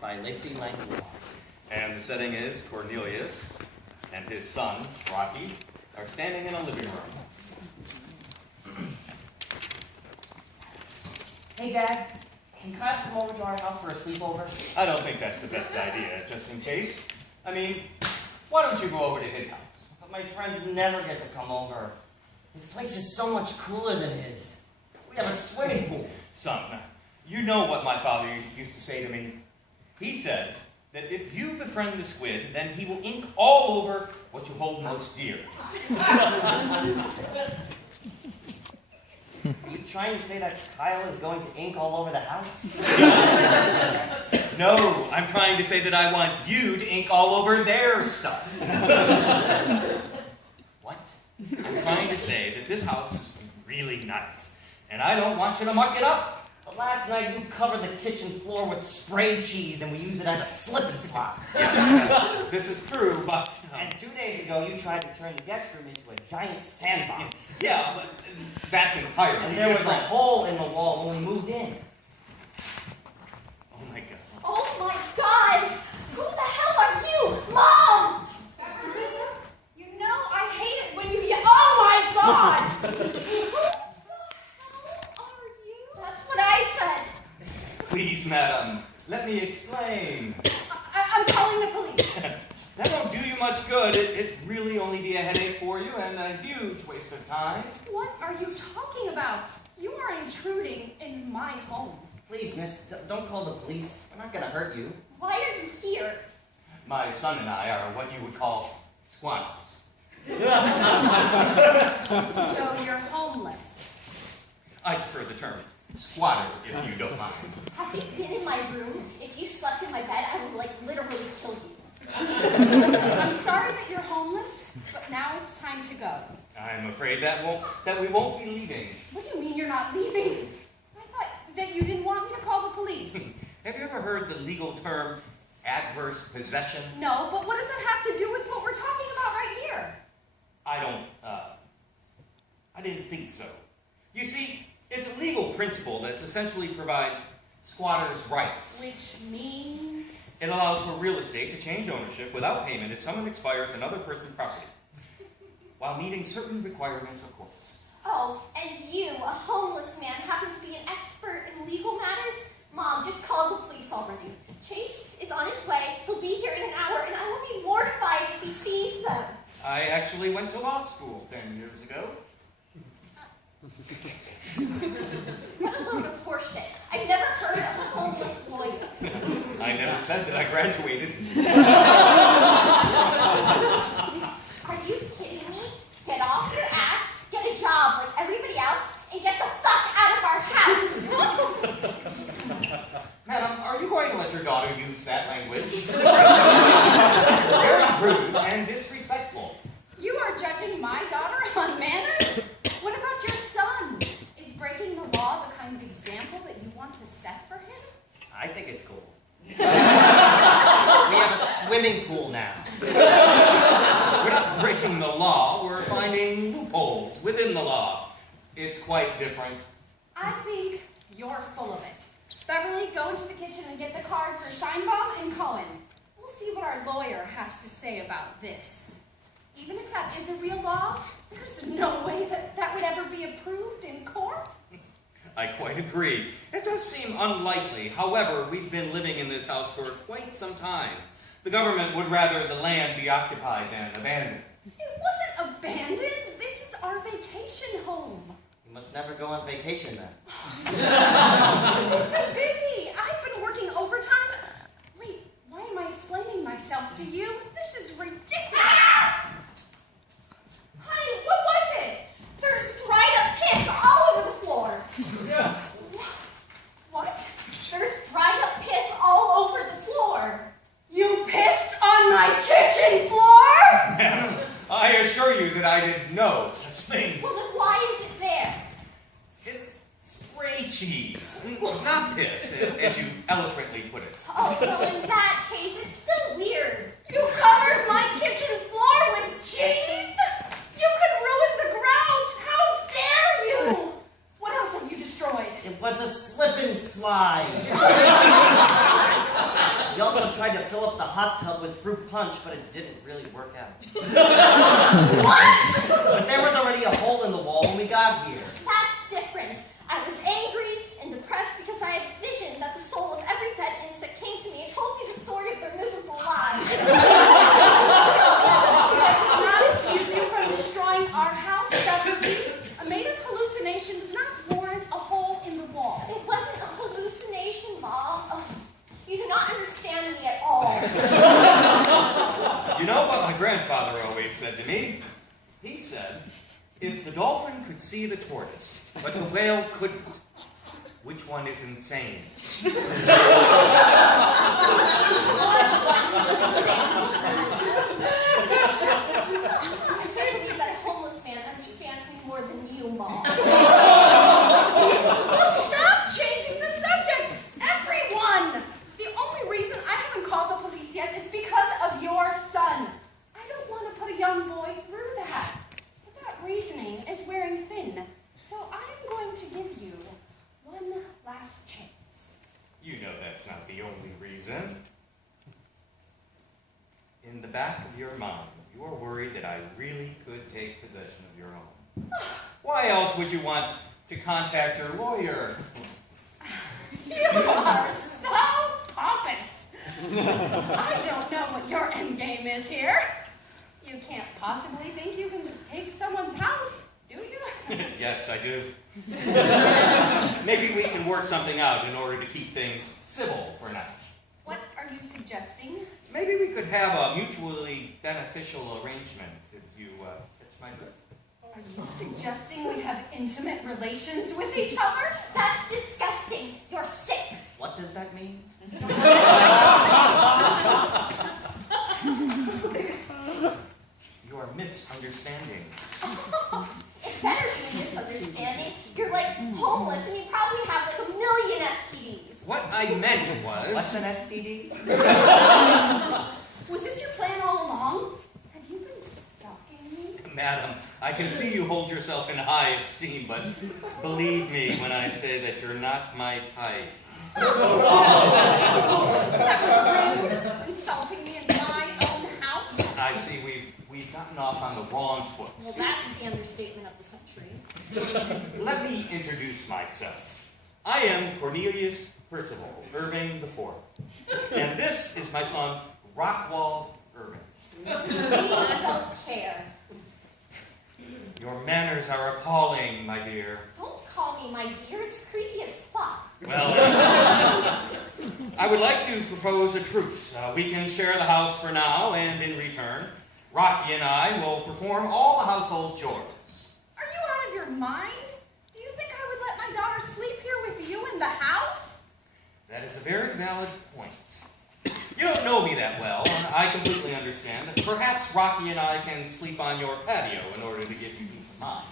by Lacey Langlois. And the setting is Cornelius and his son, Rocky, are standing in a living room. Hey, Dad. Can Kyle come over to our house for a sleepover? I don't think that's the best idea, just in case. I mean, why don't you go over to his house? But my friends never get to come over. His place is so much cooler than his. We have a swimming pool. Son, you know what my father used to say to me. He said that if you befriend the squid, then he will ink all over what you hold most dear. Are you trying to say that Kyle is going to ink all over the house? No, I'm trying to say that I want you to ink all over their stuff. What? I'm trying to say that this house is really nice, and I don't want you to muck it up. But last night you covered the kitchen floor with spray cheese and we used it as a slip and slide. This is true, but... And 2 days ago you tried to turn the guest room into a giant sandbox. Yeah, but that's entirely And there was a different. hole in the wall when we moved in. Oh my God. Oh my God! Who the hell are you? Mom! Beverly, you know I hate it when you yell. Oh my God! Who the hell are you? That's what I said. Please, madam, let me explain. I'm calling the police. That won't do you much good. It'd really only be a headache for you and a huge waste of time. What are you talking about? You are intruding in my home. Please, miss, don't call the police. We're not gonna hurt you. Why are you here? My son and I are what you would call squatters. So you're homeless. I prefer the term squatter, if you don't mind. Have you been in my room? If you slept in my bed, I would literally kill you. I'm sorry that you're homeless, but now it's time to go. I'm afraid that we won't be leaving. What do you mean you're not leaving? I thought that you didn't want me to call the police. Have you ever heard the legal term adverse possession? No, but what does that have to do with what we're talking about right here? I didn't think so. You see, it's a legal principle that essentially provides squatters' rights. Which means... It allows for real estate to change ownership without payment if someone expires another person's property, while meeting certain requirements, of course. Oh, and you, a homeless man, happen to be an expert in legal matters? Mom, just call the police already. Chase is on his way. He'll be here in an hour, and I will be mortified if he sees them. I actually went to law school 10 years ago. What a load of horseshit. I've never heard of a homeless lawyer. I never said that I graduated. Are you kidding me? Get off your ass, get a job like everybody else, and get the fuck out of our house! Madam, are you going to let your daughter use that language? It's very rude and disrespectful. You are judging my daughter on manners? What about your son? Is breaking the law the kind of example that you want to set for him? I think it's cool. We have a swimming pool now. We're not breaking the law, we're finding loopholes within the law. It's quite different. I think you're full of it. Beverly, go into the kitchen and get the card for Scheinbaum and Cohen. We'll see what our lawyer has to say about this. Even if that is a real law, there's no way that that would ever be approved in court. I quite agree. It does seem unlikely. However, we've been living in this house for quite some time. The government would rather the land be occupied than abandoned. It wasn't abandoned. This is our vacation home. You must never go on vacation then. I've been busy. I've been working overtime. Wait, why am I explaining myself to you? This is ridiculous. Honey, what was it? There's dried up piss all over the floor. Yeah. What? There's dried up piss all over the floor. You pissed on my kitchen floor? Madam, I assure you that I did no such thing. Well, then why is it there? It's spray cheese. Well, not piss, as you eloquently put it. Oh, well, in that case, it's still weird. You covered my kitchen floor with cheese? You could ruin the ground. How dare you? What else have you destroyed? It was a slip and slide. We also tried to fill up the hot tub with fruit punch, but it didn't really work out. What? But there was already a hole in the wall when we got here. That's different. I was angry and depressed because I had visioned that the soul of every dead insect came to me and told me the story of their miserable lives. That does not excuse you from destroying our house, Beverly. A made-up hallucination does not warrant a hole in the wall. It wasn't a hallucination, Mom. Oh, you do not understand me at all. You know what my grandfather always said to me? He said, if the dolphin could see the tortoise, but the whale couldn't, which one is insane? I can't believe that a homeless man understands me more than you, Mom. Stop changing the subject! Everyone! The only reason I haven't called the police yet is because of your son. I don't want to put a young boy through that. But that reasoning is wearing thin. So I'm going to give you one last chance. You know that's not the only reason. In the back of your mind, you are worried that I really could take possession of your home. Why else would you want to contact your lawyer? You are so pompous. I don't know what your end game is here. You can't possibly think you can just take someone's house, do you? Yes, I do. Maybe we can work something out in order to keep things civil for now. What are you suggesting? Maybe we could have a mutually beneficial arrangement if you catch my drift. Are you suggesting we have intimate relations with each other? That's disgusting. You're sick. What does that mean? You are misunderstanding. It better be a misunderstanding. You're like homeless and you probably have like 1 million STDs. What I meant What's was... an STD? Was this your plan all along? Have you been stalking me? Madam, I can see you hold yourself in high esteem, but believe me when I say that you're not my type. That was rude, insulting me in my own house. I see we've gotten off on the wrong foot. Well, that's the understatement of the century. Let me introduce myself. I am Cornelius Percival Irving IV, and this is my son, Rockwall Irving. We don't care. Your manners are appalling, my dear. Don't call me my dear. It's creepy as fuck. Well, I would like to propose a truce. We can share the house for now, and in return, Rocky and I will perform all the household chores. Are you out of your mind? Do you think I would let my daughter sleep here with you in the house? That is a very valid point. You don't know me that well, and I completely understand that perhaps Rocky and I can sleep on your patio in order to give you peace of mind.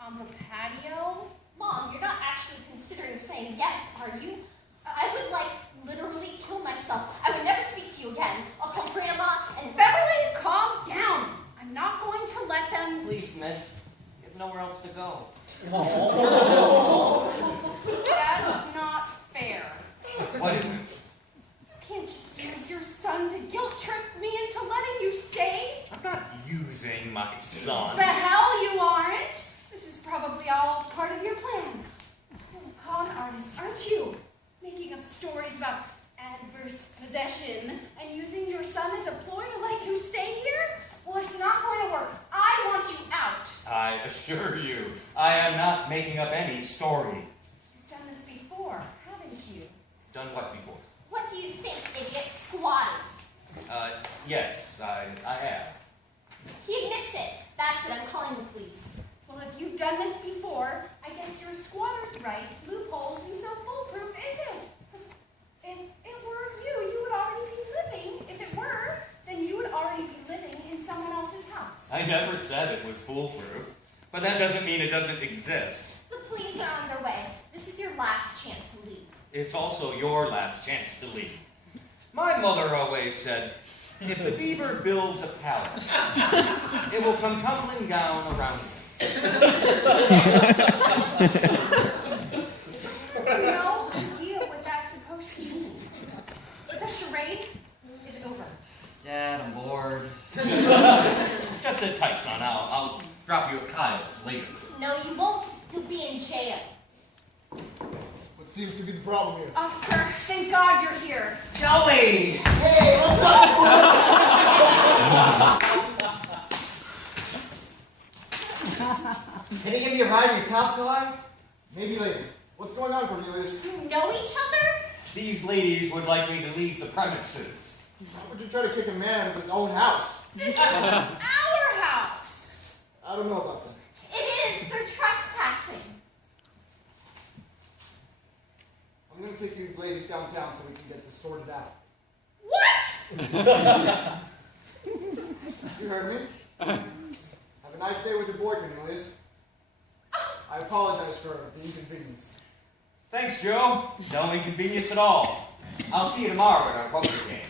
On the patio? Mom, you're not actually considering saying yes, are you? I would, like, literally kill myself. I would never speak to you again. I'll call Grandma and... Beverly, calm down. I'm not going to let them... Please, miss. You have nowhere else to go. That's not fair. What is it? You can't just use your son to guilt trip me into letting you stay. I'm not using my son. The hell you aren't. This is probably all part of your plan. You're a con artist, aren't you? Making up stories about adverse possession and using your son as a ploy to let you stay here? Well, it's not going to work. I want you out. I assure you, I am not making up any story. You've done this before, haven't you? Done what before? What do you think, idiot? Squatting. Yes, I have. He admits it. That's it. I'm calling the police. Well, if you've done this before, I guess your squatter's rights, loopholes, and so foolproof isn't. If it were you, you would already be living. If it were, then you would already be living in someone else's house. I never said it was foolproof, but that doesn't mean it doesn't exist. The police are on their way. This is your last chance to leave. It's also your last chance to leave. My mother always said, if the beaver builds a palace, it will come tumbling down around it. I have no idea what that's supposed to mean. The charade seems to be the problem here? Officer, thank God you're here. Joey! Hey, what's up? Can I give you a ride in your cop car? Maybe later. What's going on, Cornelius? You know each other? These ladies would like me to leave the premises. Why would you try to kick a man out of his own house? This is our house. I don't know about that. It is. They're trespassing. I'm going to take you ladies downtown so we can get this sorted out. What? You heard me? Have a nice day with your boy, Cornelius. I apologize for the inconvenience. Thanks, Joe. No inconvenience at all. I'll see you tomorrow at our poker game.